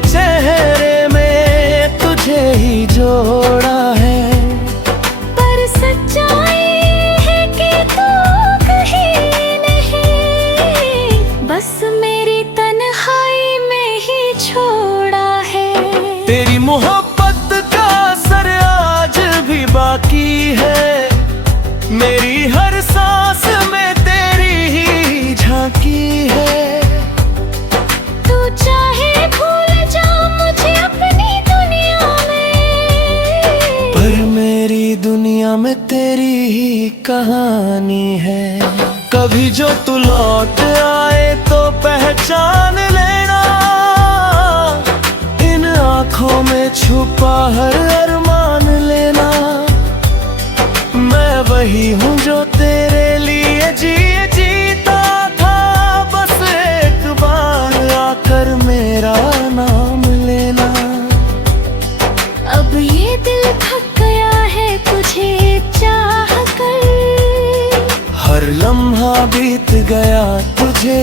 चेहरे में तुझे ही जोड़ा है। पर सच्चाई है कि तू कहीं नहीं, बस मेरी तन्हाई में ही छोड़ा है। तेरी मोहब्बत का असर आज भी बाकी है, मेरी हर सांस में तेरी ही झांकी है। तू चाहे भूल जा मुझे अपनी दुनिया में, पर मेरी दुनिया में तेरी ही कहानी है। कभी जो तू लौट आए तो पहचान लेना, इन आँखों में छुपा हर अरमान लेना। मैं वही हूँ जो तेरे लिए जीता था, बस एक बार आकर मेरा नाम लेना। अब ये दिल थक गया है तुझे चाह कर, हर लम्हा बीत गया तुझे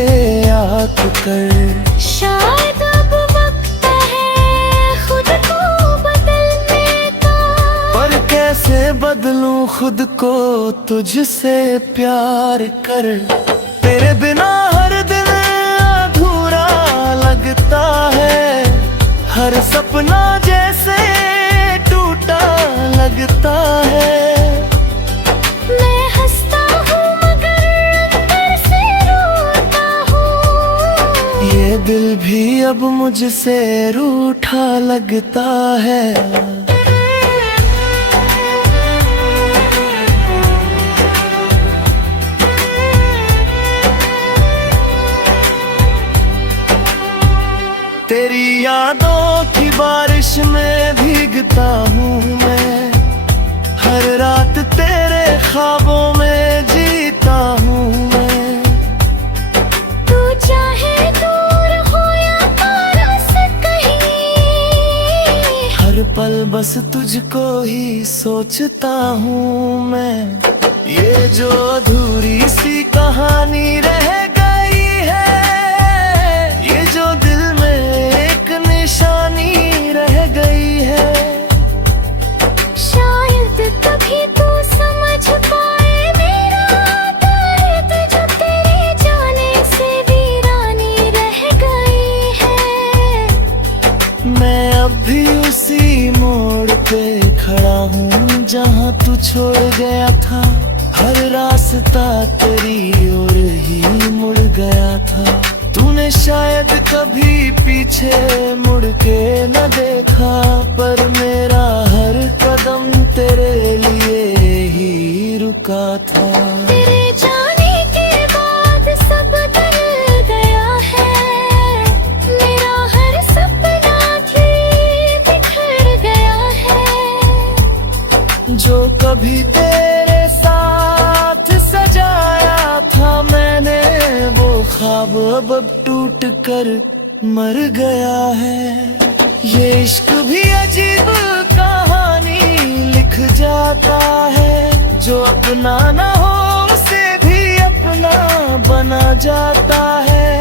याद कर। शायद अब वक्त है खुद को बदलने का, पर कैसे बदलूं खुद को तुझसे प्यार कर। तेरे बिना हर दिन अधूरा लगता है, हर सपना जैसे टूटा लगता है। मैं हंसता हूँ मगर अंदर से रोता हूँ, ये दिल भी अब मुझसे रूठा लगता है। तेरी यादों की बारिश में भीगता हूँ मैं, हर रात तेरे ख्वाबों में जीता हूँ मैं। तू चाहे दूर हो या पास कहीं, हर पल बस तुझको ही सोचता हूँ मैं। ये जो अधूरी सी कहानी रह गई है, ये जो दिल में एक निशानी रह गई है। शायद कभी तू समझ पाए मेरा दर्द, जो तेरे जाने से वीरानी रह गई है। मैं अब भी उसी मोड़ पे खड़ा हूँ जहाँ तू छोड़ गया था, हर रास्ता तेरी ओर ही मुड़ गया था। तूने शायद कभी पीछे मुड़ के न देखा, पर मेरा हर कदम तेरे लिए ही रुका था। तेरे जाने के बाद सब बदल गया है, मेरा हर सपना भी बिखर गया है। जो कभी तेरे साथ सजाया था मैंने, वो ख्वाब अब टूट कर मर गया है। ये इश्क भी अजीब कहानी लिख जाता है, जो अपना ना हो उसे भी अपना बना जाता है।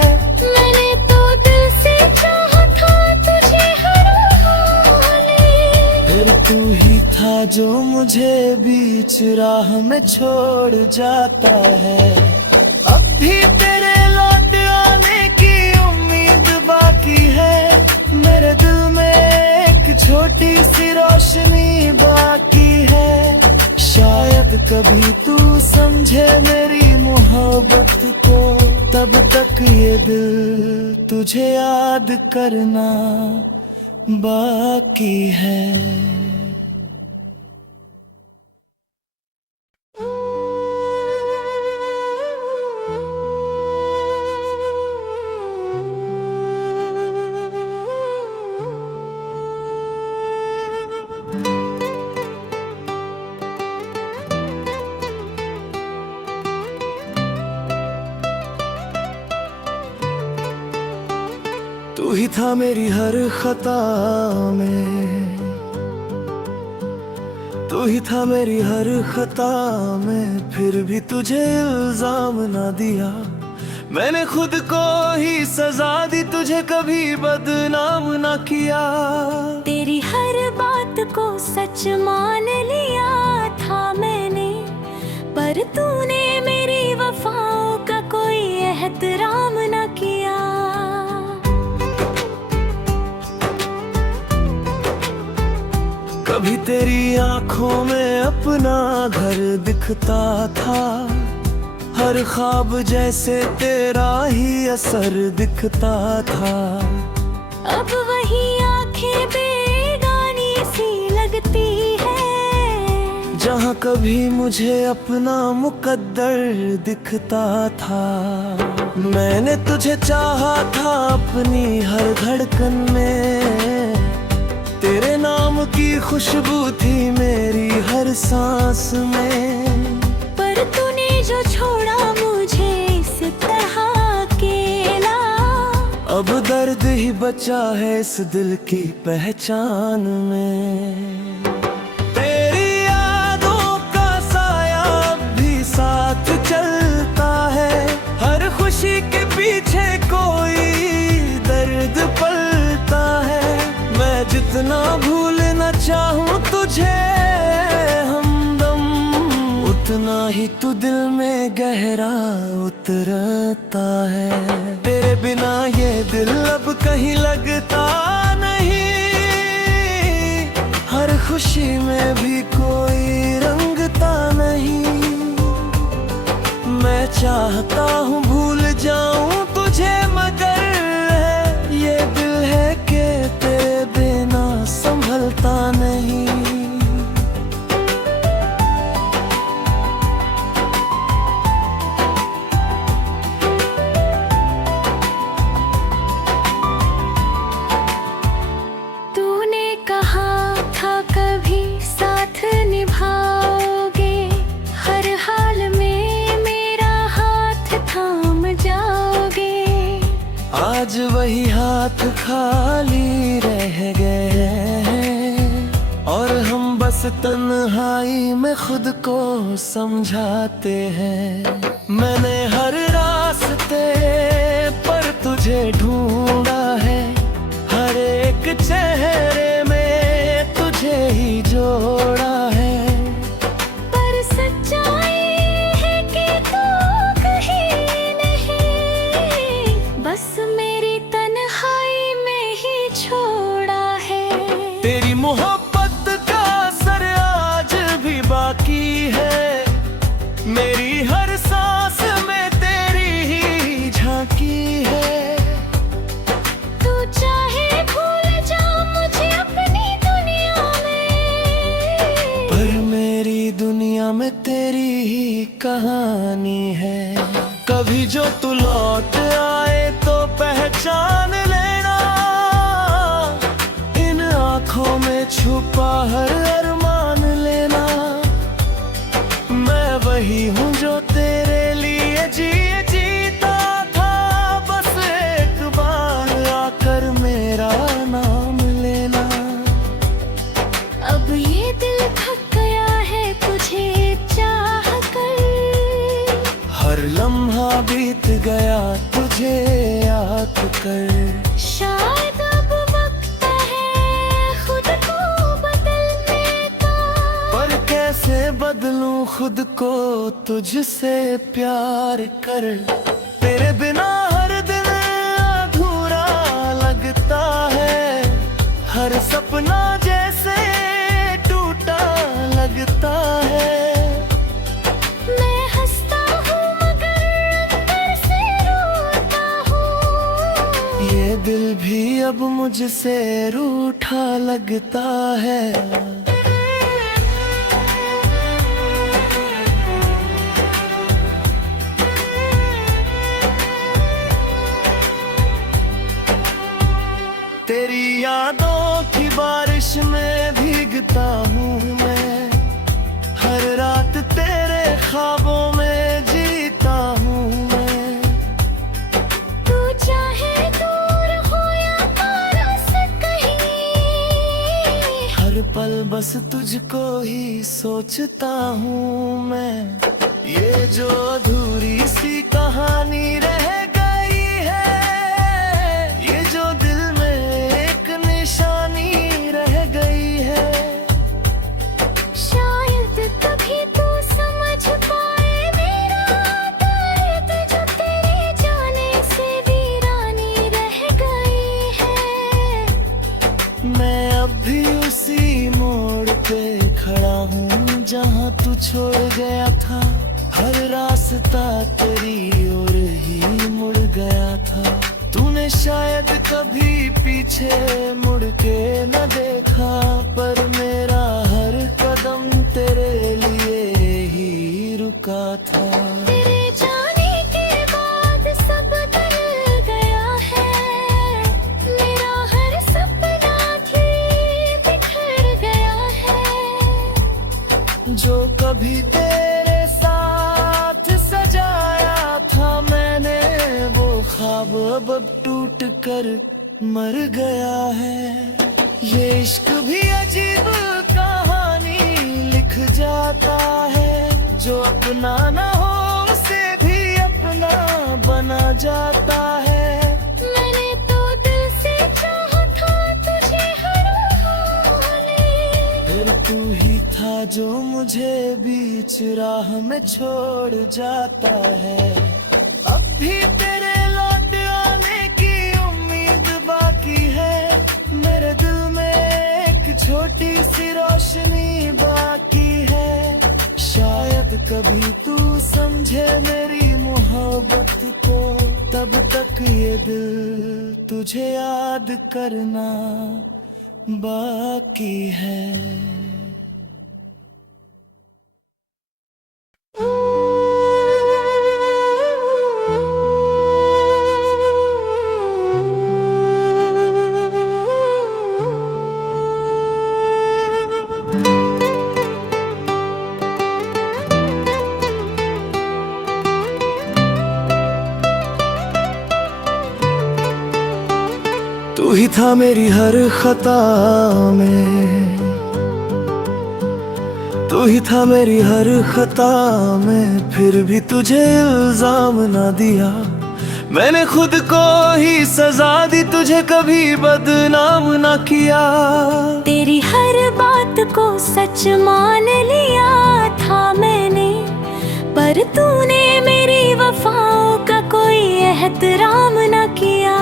मैंने तो दिल से चाहा था तुझे हर हाल में, फिर तू ही था जो मुझे बीच राह में छोड़ जाता है। अब भी तेरे लौट आने की उम्मीद बाकी है, मेरे दिल में एक छोटी सी रोशनी बाकी है। शायद कभी तू समझे मेरी मोहब्बत को, तब तक ये दिल तुझे याद करना बाकी है। तू ही था मेरी हर खता में, तू ही था मेरी हर खता में, फिर भी तुझे इल्जाम ना दिया। मैंने खुद को ही सजा दी, तुझे कभी बदनाम ना किया। तेरी हर बात को सच मान लिया था मैंने, पर तूने मेरी वफाओं का कोई एहतराम ना किया। कभी तेरी आंखों में अपना घर दिखता था, हर ख्वाब जैसे तेरा ही असर दिखता था। अब वही आंखें बेगानी सी लगती है, जहाँ कभी मुझे अपना मुकद्दर दिखता था। मैंने तुझे चाहा था अपनी हर धड़कन में, तेरे नाम की खुशबू थी मेरी हर सांस में। पर तूने जो छोड़ा मुझे इस तरह अकेला, अब दर्द ही बचा है इस दिल की पहचान में। तेरी यादों का साया अब भी साथ चलता है, हर खुशी के पीछे कोई दर्द पलता है। मैं जितना भूलना चाहूँ तुझे हमदम, उतना ही तू दिल में गहरा उतरता है। तेरे बिना ये दिल अब कहीं लगता नहीं, हर खुशी में भी कोई रंगता नहीं। मैं चाहता हूँ भूल जाऊँ तुझे, मगर ये दिल है कि तेरे बिना संभलता नहीं। तूने कहा था कभी साथ निभाओगे, हर हाल में मेरा हाथ थाम जाओगे। आज वही हाथ खाली रह गए हैं, और हम बस तन्हाई में खुद को समझाते हैं। मैंने हर रास्ते पर तुझे ढूंढा है, हर एक चेहरे में तुझे ही जोड़ा है। पर सच्चाई है कि तू कहीं नहीं, बस मेरी तन्हाई में ही छोड़ा है। तेरी मोहब्बत का असर आज भी बाकी है, मेरी हर सांस में तेरी ही झांकी है। तू चाहे भूल जा मुझे अपनी दुनिया में, पर मेरी दुनिया में तेरी ही कहानी है। कभी जो तू लौट आए तो पहचान लेना, इन आँखों में छुपा हर अरमान लेना। मैं वही हूँ जो तेरे लिए जीता था, बस एक बार आकर मेरा नाम लेना। अब ये दिल थक गया है तुझे चाह कर, हर लम्हा बीत गया तुझे याद कर। शायद अब वक्त है खुद को बदलने का, पर कैसे बदलूं खुद को तुझसे प्यार कर। तेरे बिना हर दिन अधूरा लगता है, हर सपना जैसे टूटा लगता है। मैं हंसता हूँ मगर अंदर से रोता हूँ, ये दिल भी अब मुझसे रूठा लगता है। तेरी यादों की बारिश में भीगता हूँ मैं, हर रात तेरे ख्वाबों में जीता हूँ मैं। तू चाहे दूर हो या पास कहीं, हर पल बस तुझको ही सोचता हूँ मैं। ये जो अधूरी सी कहानी रह गई है, ये जो दिल में एक निशानी रह गई है। शायद कभी तू समझ पाए मेरा दर्द, जो तेरे जाने से वीरानी रह गई है। मैं अब भी उसी मोड़ पे खड़ा हूँ जहाँ तू छोड़ गया था। हर रास्ता तेरी ओर ही मुड़ गया था। तूने शायद कभी पीछे मुड़ के न देखा, पर मेरा हर कदम तेरे लिए ही रुका था। तेरे जाने के बाद सब बदल गया है, मेरा हर सपना भी बिखर गया है। जो कभी तेरे साथ सजाया था मैंने, वो ख्वाब अब टूट कर मर गया है। ये इश्क भी अजीब कहानी लिख जाता है, जो अपना ना हो उसे भी अपना बना जाता है। मैंने तो दिल से चाहा था तुझे हर हाल में, फिर तू ही था जो मुझे बीच राह में छोड़ जाता है। अब भी तेरे लौट आने की उम्मीद बाकी है, मेरे दिल में एक छोटी सी रोशनी बाकी है। शायद कभी तू समझे मेरी मोहब्बत को, तब तक ये दिल तुझे याद करना बाकी है। तू ही था मेरी हर खता में, तू ही था मेरी हर खता में, फिर भी तुझे इल्जाम ना दिया। मैंने खुद को ही सजा दी, तुझे कभी बदनाम ना किया। तेरी हर बात को सच मान लिया था मैंने, पर तूने मेरी वफाओं का कोई एहतराम ना किया।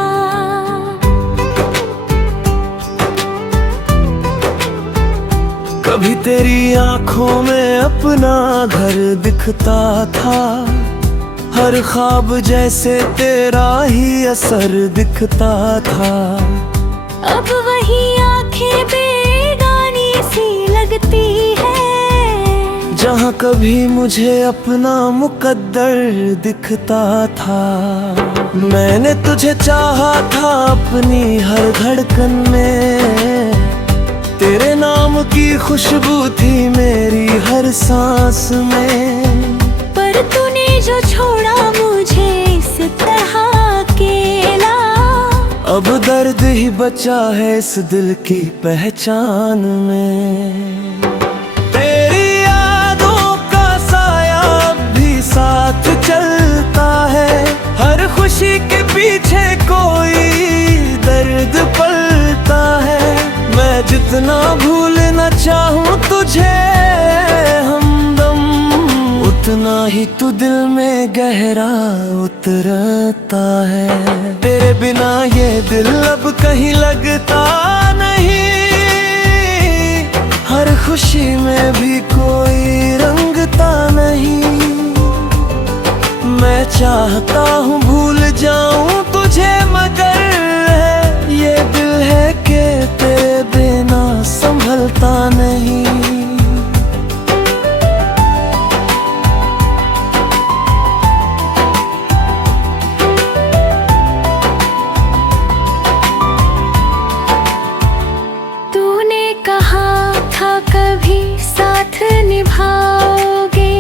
कभी तेरी आंखों में अपना घर दिखता था, हर ख्वाब जैसे तेरा ही असर दिखता था। अब वही आंखें बेगानी सी लगती है, जहाँ कभी मुझे अपना मुकद्दर दिखता था। मैंने तुझे चाहा था अपनी हर धड़कन में, तेरे नाम की खुशबू थी मेरी हर सांस में। पर तूने जो छोड़ा मुझे इस तरह अकेला, अब दर्द ही बचा है इस दिल की पहचान में। तेरी यादों का साया अब भी साथ चलता है, हर खुशी के पीछे कोई दर्द पलता है। मैं जितना भूलना चाहूँ तुझे हमदम, उतना ही तू दिल में गहरा उतरता है। तेरे बिना ये दिल अब कहीं लगता नहीं, हर खुशी में भी कोई रंगता नहीं। मैं चाहता हूँ भूल जाऊँ तुझे, मगर ये दिल है कि तेरे बिना संभलता नहीं। तूने कहा था कभी साथ निभाओगे,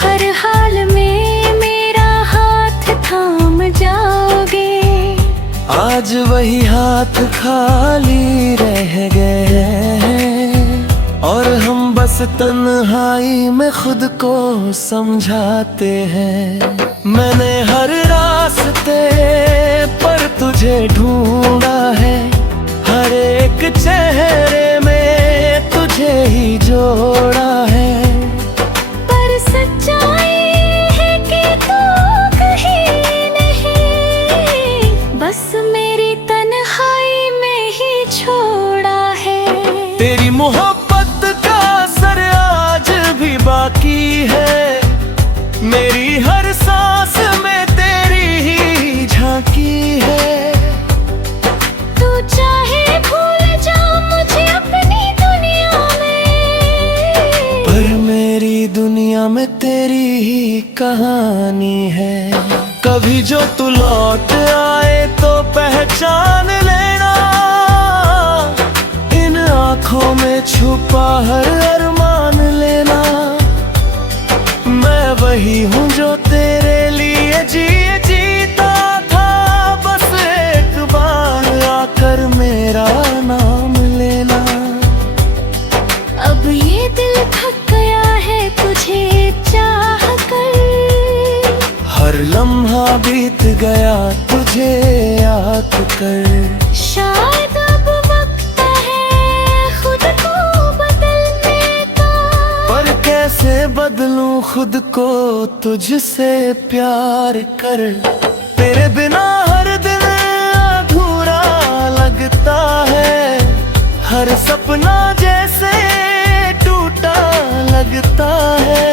हर हाल में मेरा हाथ थाम जाओगे। आज वही हाथ खाली रह गए हैं, और हम बस तन्हाई में खुद को समझाते हैं। मैंने हर रास्ते पर तुझे ढूंढा है, हर एक चेहरे में तुझे ही जोड़ा है। पर सच्चाई है कि तू कहीं नहीं, बस मेरी तन्हाई में ही छोड़ा है। तेरी मोहब्बत का असर आज भी बाकी है, मेरी हर सांस में तेरी ही झांकी है। तू चाहे भूल जा मुझे अपनी दुनिया में, पर मेरी दुनिया में तेरी ही कहानी है। कभी जो तू लौट आए तो पहचान लेना, इन आँखों में छुपा हर अरमान लेना। मैं वही हूँ जो तेरे लिए जीता था, बस एक बार आकर मेरा नाम लेना। अब ये दिल थक गया है तुझे चाह कर, हर लम्हा बीत गया तुझे याद कर। शायद अब वक्त है खुद को बदलने का, पर कैसे बदलूं खुद को तुझसे प्यार कर। तेरे बिना हर दिन अधूरा लगता है, हर सपना जैसे टूटा लगता है।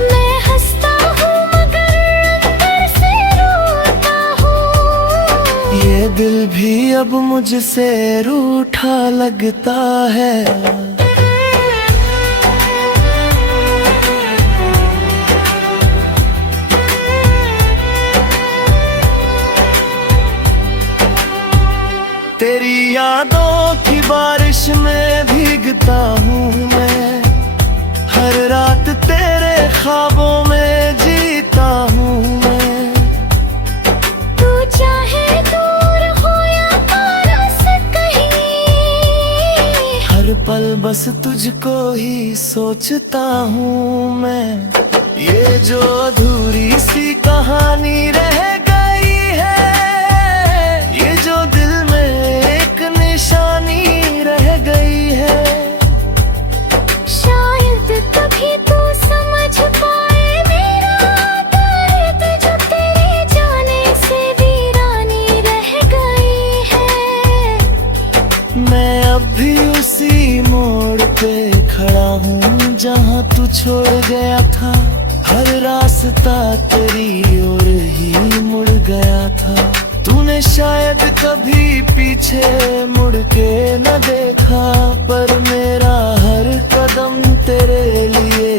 मैं हंसता हूँ मगर अंदर से रोता हूँ, ये दिल भी अब मुझसे रूठा लगता है। तेरी यादों की बारिश में भीगता हूँ मैं, हर रात तेरे ख्वाबों में जीता हूँ मैं। तू चाहे दूर हो या पास कहीं, हर पल बस तुझको ही सोचता हूँ मैं। ये जो अधूरी सी कहानी रह गई है, ये जो दिल में एक निशानी रह गई है। शायद कभी तू समझ पाए मेरा दर्द, जो तेरे जाने से वीरानी रह गई है। मैं अब भी उसी मोड़ पे खड़ा हूँ जहाँ तू छोड़ गया था, हर रास्ता तेरी ओर ही मुड़ गया था। तूने शायद कभी पीछे मुड़ के न देखा, पर मेरा हर कदम तेरे लिए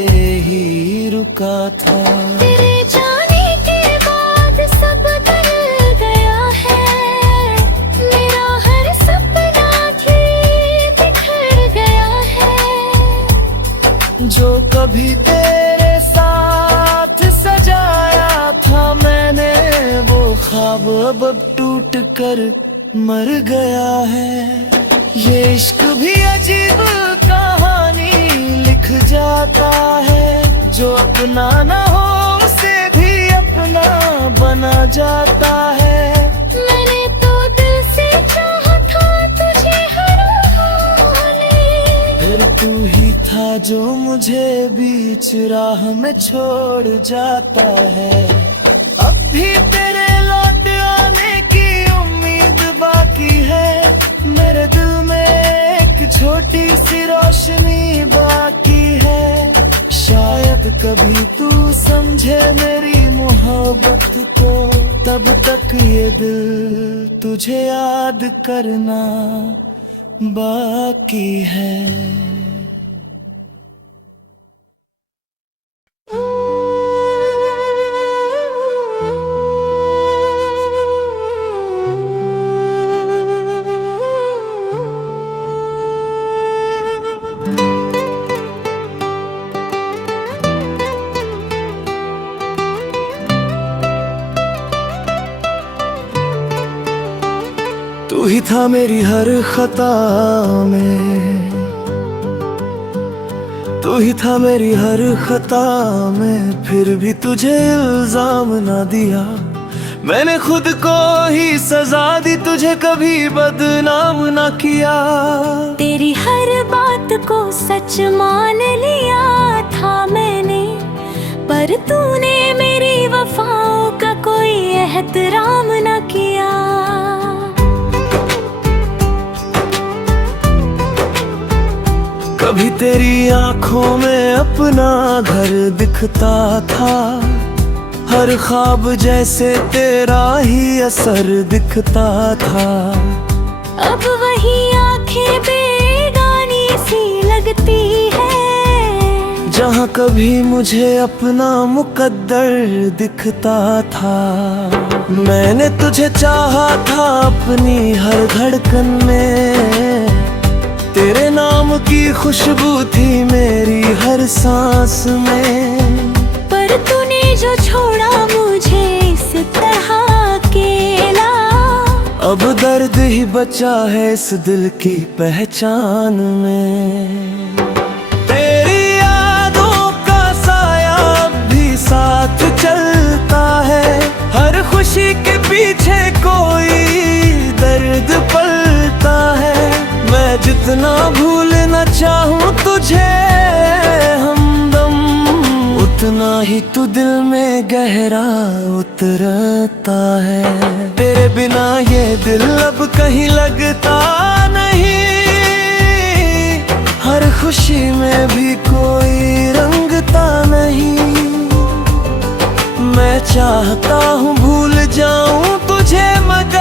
ही रुका था। तेरे जाने के बाद सब बदल गया है, मेरा हर सपना भी बिखर गया है। जो कभी तेरे साथ सजाया था मैंने, वो ख्वाब अब टूट कर मर गया है। ये इश्क भी अजीब कहानी लिख जाता है, जो अपना ना हो उसे भी अपना बना जाता है। मैंने तो दिल से चाहा था तुझे हर हाल में, फिर तू ही था जो मुझे बीच राह में छोड़ जाता है। अब भी तेरे लौट आने की उम्मीद बाकी है, मेरे दिल में एक छोटी सी रोशनी बाकी है। शायद कभी तू समझे मेरी मोहब्बत को, तब तक ये दिल तुझे याद करना बाकी है। तू ही था मेरी हर खता में, तू ही था मेरी हर खता में, फिर भी तुझे इल्जाम ना दिया। मैंने खुद को ही सजा दी, तुझे कभी बदनाम ना किया। तेरी हर बात को सच मान लिया था मैंने, पर तूने मेरी वफाओं का कोई एहतराम ना किया। कभी तेरी आंखों में अपना घर दिखता था, हर ख्वाब जैसे तेरा ही असर दिखता था। अब वही आंखें बेगानी सी लगती है, जहाँ कभी मुझे अपना मुकद्दर दिखता था। मैंने तुझे चाहा था अपनी हर धड़कन में, तेरे नाम की खुशबू थी मेरी हर सांस में। पर तूने जो छोड़ा मुझे इस तरह अकेला, अब दर्द ही बचा है इस दिल की पहचान में। तेरी यादों का साया अब भी साथ चलता है, हर खुशी के पीछे कोई दर्द पलता है। मैं जितना भूलना चाहूँ तुझे हमदम, उतना ही तू दिल में गहरा उतरता है। तेरे बिना ये दिल अब कहीं लगता नहीं, हर खुशी में भी कोई रंगता नहीं। मैं चाहता हूँ भूल जाऊँ तुझे मगर